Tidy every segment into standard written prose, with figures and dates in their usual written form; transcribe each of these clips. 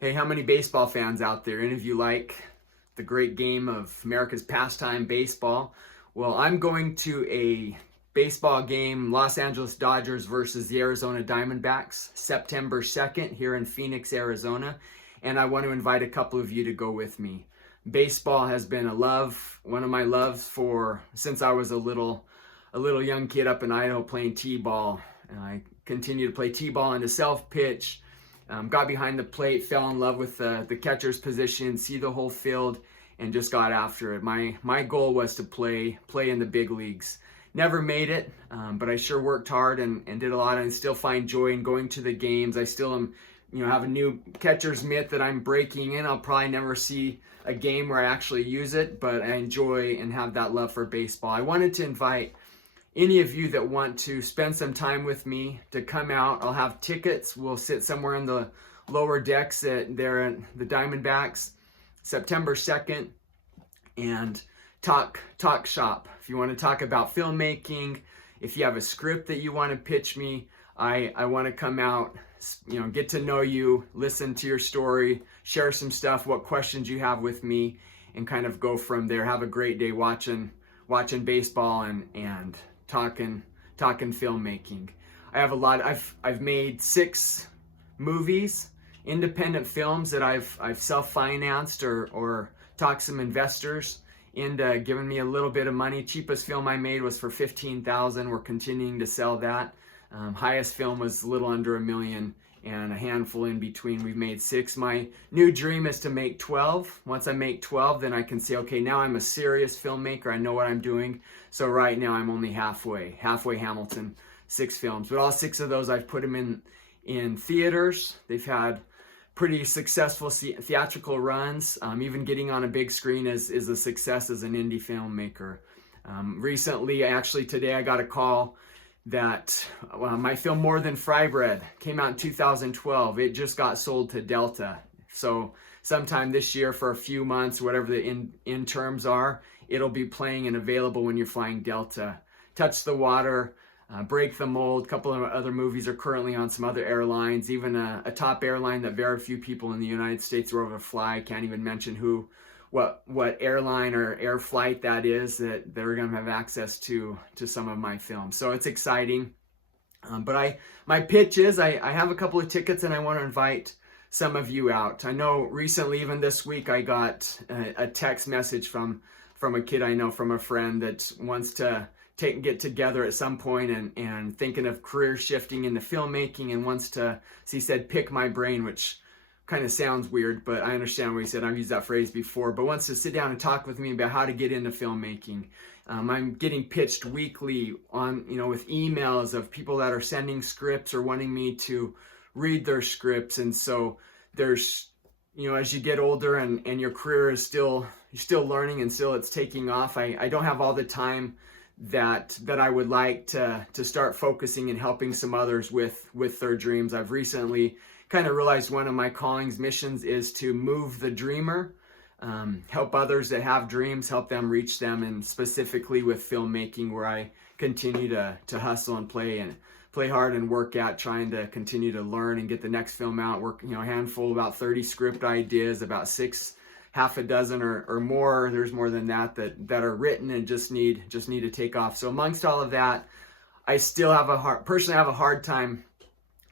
Hey, how many baseball fans out there? Any of you like the great game of America's pastime, baseball? Well, I'm going to a baseball game, Los Angeles Dodgers versus the Arizona Diamondbacks, September 2nd here in Phoenix, Arizona, and I want to invite a couple of you to go with me. Baseball has been one of my loves since I was a little young kid up in Idaho playing t-ball. And I continue to play t-ball into self-pitch. Got behind the plate, fell in love with the catcher's position, see the whole field, and just got after it. My goal was to play in the big leagues. Never made it, but I sure worked hard and did a lot, and still find joy in going to the games. I still am, have a new catcher's mitt that I'm breaking in. I'll probably never see a game where I actually use it, but I enjoy and have that love for baseball. I wanted to invite any of you that want to spend some time with me to come out. I'll have tickets. We'll sit somewhere in the lower decks there at the Diamondbacks, September 2nd, and talk shop. If you want to talk about filmmaking, if you have a script that you want to pitch me, I want to come out, get to know you, listen to your story, share some stuff, what questions you have with me, and kind of go from there. Have a great day watching baseball and talking filmmaking. I have I've made 6 movies, independent films that I've self-financed or talked some investors into giving me a little bit of money. Cheapest film I made was for $15,000. We're continuing to sell that. Highest film was a little under $1 million, and a handful in between. We've made 6. My new dream is to make 12. Once I make 12, then I can say, okay, now I'm a serious filmmaker. I know what I'm doing. So right now I'm only halfway Hamilton, 6 films. But all 6 of those, I've put them in theaters. They've had pretty successful theatrical runs. Even getting on a big screen is a success as an indie filmmaker. Recently, actually today, I got a call that my film More Than Fry Bread came out in 2012. It just got sold to Delta. So sometime this year, for a few months, whatever the in terms are, it'll be playing and available when you're flying Delta. Touch the Water, Break the Mold, a couple of other movies are currently on some other airlines, even a top airline that very few people in the United States are over to fly. Can't even mention what airline or air flight that is, that they're going to have access to some of my films. So it's exciting. But my pitch is I have a couple of tickets and I want to invite some of you out. I know recently, even this week, I got a text message from a kid I know, from a friend that wants to get together at some point and thinking of career shifting into filmmaking, and wants to, so he said, pick my brain, which kind of sounds weird, but I understand what he said. I've used that phrase before, but wants to sit down and talk with me about how to get into filmmaking. I'm getting pitched weekly on, with emails of people that are sending scripts or wanting me to read their scripts. And so there's, as you get older and your career is you're still learning and still it's taking off, I don't have all the time that I would like to start focusing and helping some others with their dreams. I've recently kind of realized one of my callings, missions, is to move the dreamer, help others that have dreams, help them reach them, and specifically with filmmaking, where I continue to hustle and play hard and work at trying to continue to learn and get the next film out. Work, a handful, about 30 script ideas, about 6, half a dozen or more. There's more than that are written and just need to take off. So amongst all of that, I still personally have a hard time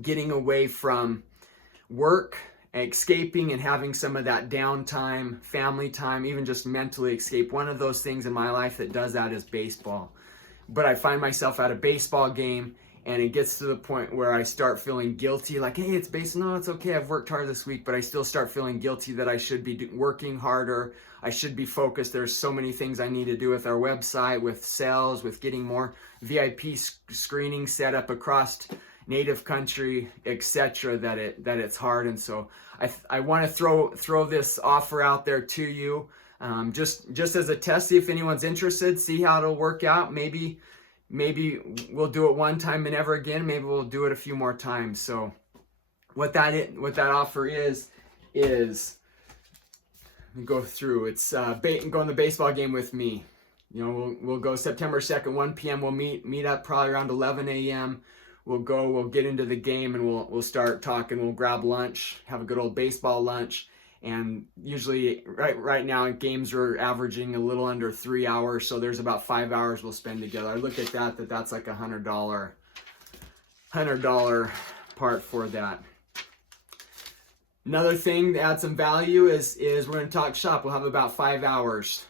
getting away from work, escaping, and having some of that downtime, family time, even just mentally escape. One of those things in my life that does that is baseball. But I find myself at a baseball game, and it gets to the point where I start feeling guilty, like, hey, it's baseball. No, it's okay. I've worked hard this week, but I still start feeling guilty that I should be working harder. I should be focused. There's so many things I need to do with our website, with sales, with getting more VIP screenings set up across native country, etc., that it's hard. And so I want to throw this offer out there to you, just as a test, see if anyone's interested, see how it'll work out. Maybe we'll do it one time and never again. Maybe we'll do it a few more times. So what that offer is go through. It's go on the baseball game with me. We'll go September 2nd, 1 p.m. We'll meet up probably around 11 a.m. we'll get into the game, and we'll start talking. We'll grab lunch, have a good old baseball lunch. And usually right now games are averaging a little under 3 hours, so there's about 5 hours we'll spend together. I look at that's like $100 part for that. Another thing to add some value is we're going to talk shop. We'll have about 5 hours.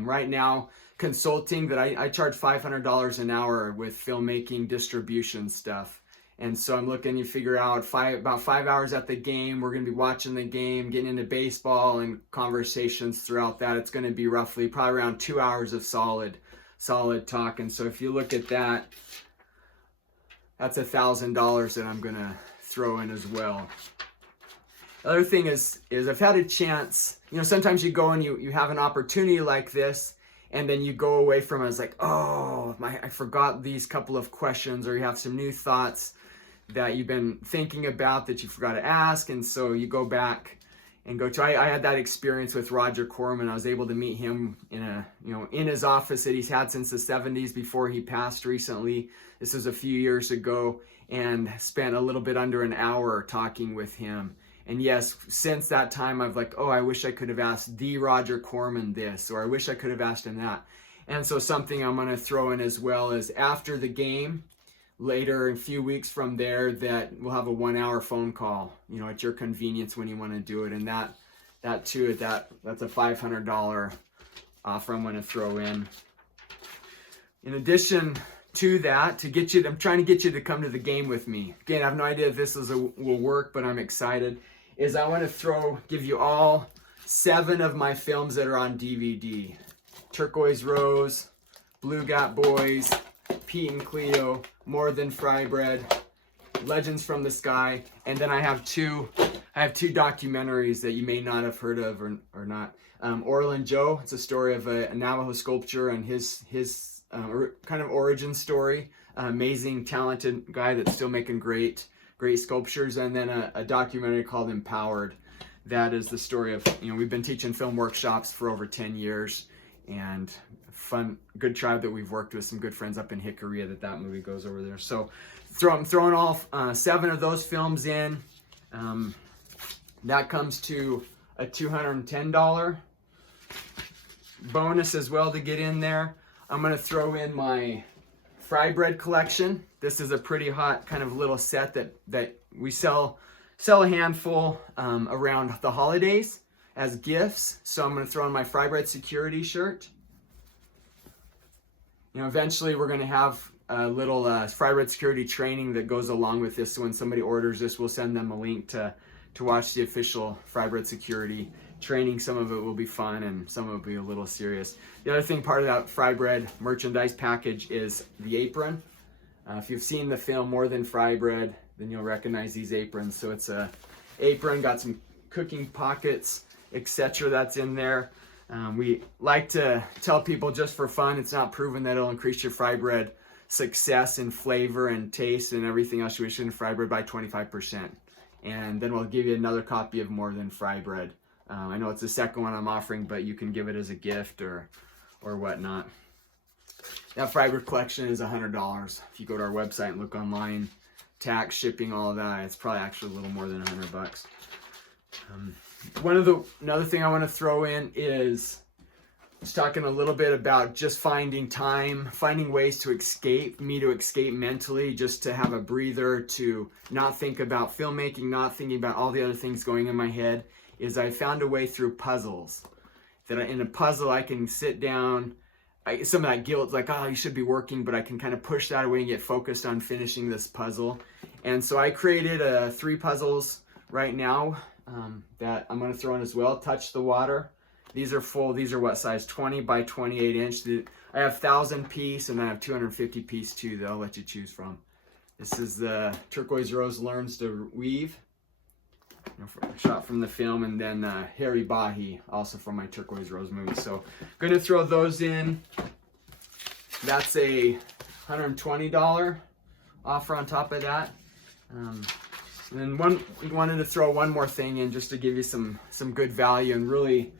Right now, consulting that I charge $500 an hour with filmmaking, distribution stuff. And so I'm looking to figure out about 5 hours at the game. We're going to be watching the game, getting into baseball and conversations throughout that. It's going to be probably around 2 hours of solid talk. And so if you look at that, that's $1,000 that I'm going to throw in as well. The other thing is I've had a chance, sometimes you go and you have an opportunity like this, and then you go away from it. It's like, oh, I forgot these couple of questions, or you have some new thoughts that you've been thinking about that you forgot to ask. And so you go back and go to, I had that experience with Roger Corman. I was able to meet him in his office that he's had since the 70s before he passed recently. This was a few years ago, and spent a little bit under an hour talking with him. And yes, since that time, I've I wish I could have asked the Roger Corman this, or I wish I could have asked him that. And so something I'm going to throw in as well is after the game, later, a few weeks from there, that we'll have a 1 hour phone call, at your convenience when you want to do it. And that's a $500 offer I'm going to throw in. In addition to that, I'm trying to get you to come to the game with me. Again, I have no idea if this will work, but I'm excited. I want to give you all 7 of my films that are on DVD. Turquoise Rose, Blue Gat Boys, Pete and Cleo, More Than Fry Bread, Legends from the Sky, and then I have two documentaries that you may not have heard of or not. Orlin Joe, it's a story of a Navajo sculptor and his kind of origin story. Amazing, talented guy that's still making great sculptures. And then a documentary called Empowered. That is the story of, we've been teaching film workshops for over 10 years, and good tribe that we've worked with, some good friends up in Hickory that movie goes over there. So I'm throwing all 7 of those films in. That comes to a $210 bonus as well to get in there. I'm going to throw in my fry bread collection. This is a pretty hot kind of little set that we sell a handful around the holidays as gifts. So I'm going to throw in my fry bread security shirt. Eventually we're going to have a little fry bread security training that goes along with this. So when somebody orders this, we'll send them a link to watch the official fry bread security training. Some of it will be fun and some of it will be a little serious. The other thing, part of that fry bread merchandise package, is the apron. If you've seen the film More Than Fry Bread, then you'll recognize these aprons. So it's a apron, got some cooking pockets, etc. that's in there. We like to tell people, just for fun, it's not proven that it'll increase your fry bread success and flavor and taste and everything else you wish in fry bread by 25%. And then we'll give you another copy of More Than Fry Bread. I know it's the second one I'm offering, but you can give it as a gift or whatnot. That fry bread collection is $100. If you go to our website and look online, tax, shipping, all of that, it's probably actually a little more than $100. Another thing I want to throw in is just talking a little bit about just finding ways to escape mentally, just to have a breather, to not think about filmmaking, not thinking about all the other things going in my head. I found a way through puzzles that in a puzzle I can sit down. Some of that guilt, like, oh, you should be working, but I can kind of push that away and get focused on finishing this puzzle. And so I created 3 puzzles right now that I'm going to throw in as well. Touch the Water. These are full. These are what size? 20 by 28 inch. I have 1,000 piece and I have 250 piece too that I'll let you choose from. This is the Turquoise Rose Learns to Weave, shot from the film, and then Harry Bahi, also from my Turquoise Rose movie. So going to throw those in. That's a $120 offer on top of that. And then we wanted to throw one more thing in just to give you some good value and really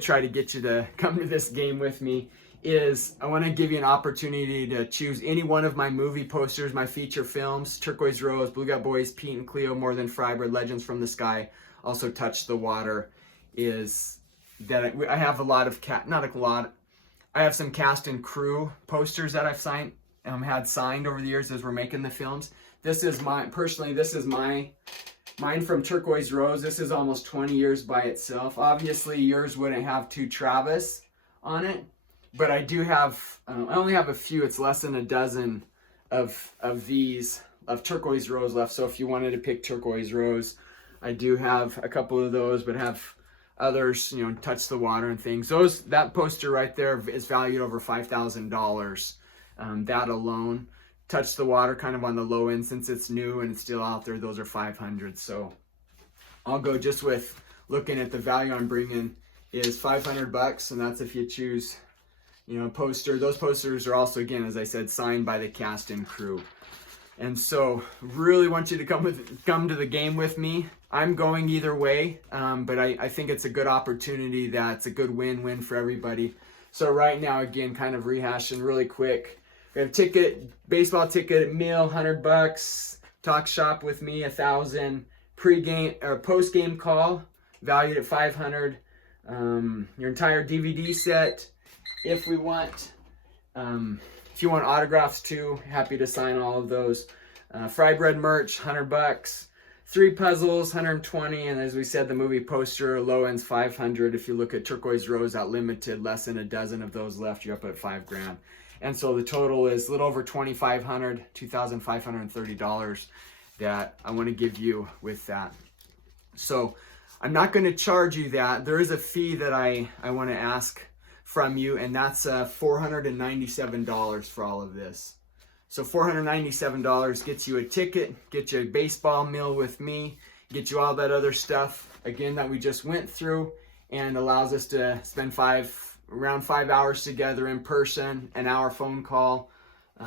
try to get you to come to this game with me, is I want to give you an opportunity to choose any one of my movie posters, my feature films: Turquoise Rose, Blue Gut Boys, Pete and Cleo, More Than Frybird, Legends from the Sky, also Touch the Water. Is that I have a lot of I have some cast and crew posters that I've had signed over the years as we're making the films. This is mine from Turquoise Rose. This is almost 20 years by itself. Obviously yours wouldn't have two Travis on it, but I do have, I only have a few. It's less than a dozen of these, of Turquoise Rose left. So if you wanted to pick Turquoise Rose, I do have a couple of those, but have others, you know, Touch the Water and things. That poster right there is valued over $5,000. That alone. Touch the Water kind of on the low end since it's new and it's still out there. Those are $500. So I'll go just with looking at the value I'm bringing is $500, and that's if you choose, you know, a poster. Those posters are also, again, as I said, signed by the cast and crew. And so really want you to come to the game with me. I'm going either way, but I think it's a good opportunity. That's a good win-win for everybody. So right now, again, kind of rehashing really quick. We have baseball ticket, meal, $100. Talk shop with me, $1,000. Pre-game or post-game call, valued at $500. Your entire DVD set. If you want autographs too, happy to sign all of those. Frybread merch, $100. 3 puzzles, $120. And as we said, the movie poster, low end's $500. If you look at Turquoise Rose at limited, less than a dozen of those left, you're up at $5,000. And so the total is a little over $2,500, $2,530 that I want to give you with that. So I'm not going to charge you that. There is a fee that I want to ask from you, and that's $497 for all of this. So $497 gets you a ticket, gets you a baseball meal with me, gets you all that other stuff, again, that we just went through, and allows us to spend around 5 hours together in person, an hour phone call.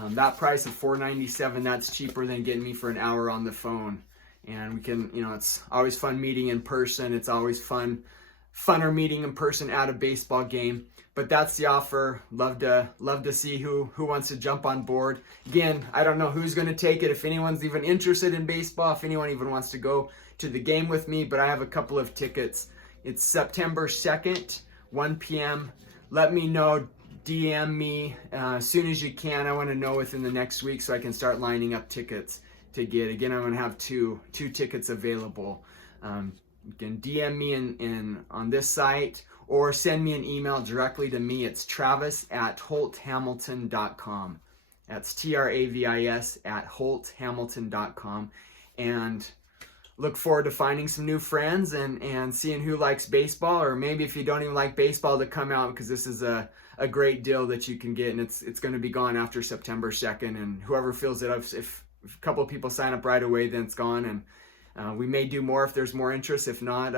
That price of $497, that's cheaper than getting me for an hour on the phone. And we can, you know, it's always fun meeting in person. It's always funner meeting in person at a baseball game. But that's the offer. Love to see who wants to jump on board. Again, I don't know who's going to take it, if anyone's even interested in baseball, if anyone even wants to go to the game with me, but I have a couple of tickets. It's September 2nd, 1 p.m. Let me know, DM me as soon as you can. I want to know within the next week so I can start lining up tickets to get. Again, I'm going to have two tickets available. You can DM me on this site, or send me an email directly to me. It's travis@holthamilton.com. That's TRAVIS@holthamilton.com. And look forward to finding some new friends and seeing who likes baseball, or maybe if you don't even like baseball, to come out, because this is a great deal that you can get, and it's going to be gone after September 2nd. And whoever fills it up, if a couple of people sign up right away, then it's gone. And we may do more if there's more interest. If not,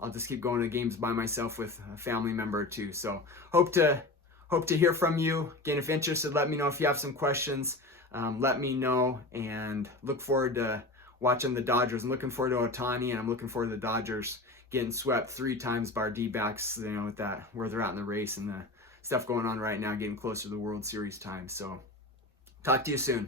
I'll just keep going to games by myself with a family member or two. So hope to hear from you. Again, if interested, let me know. If you have some questions, let me know. And look forward to watching the Dodgers. I'm looking forward to Ohtani, and I'm looking forward to the Dodgers getting swept 3 times by our D-backs, you know, with that, where they're at in the race and the stuff going on right now, getting closer to the World Series time. So talk to you soon.